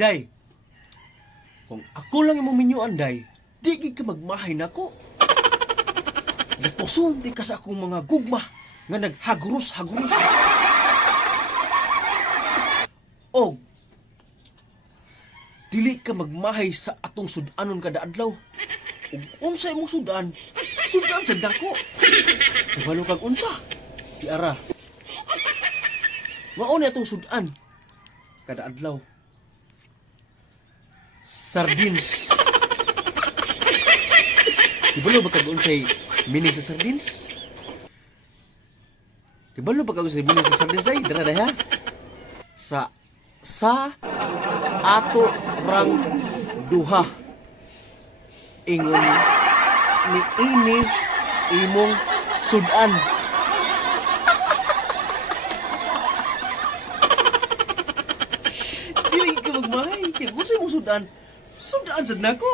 Day, kung ako lang yung minyuan, Day, di gid ka magmahay na ko. Natuson di ka sa akong mga gugma nga naghaguros-haguros. Og, dili ka magmahay sa atong sudanon kada adlaw. Ug unsa imong sudan sa dako. Kabalo kag unsa? Di ara. Mao ni atong sudan kada adlaw. Sardines. Kabalo ba kag unsay meaning sa sardines? Kabalo ba kag unsay meaning sa sardines ay? Dara ha. Sa ato rang duha ingon ni ini imong sudan. Dili ka magmahay kay gusto imong sudan sad nako.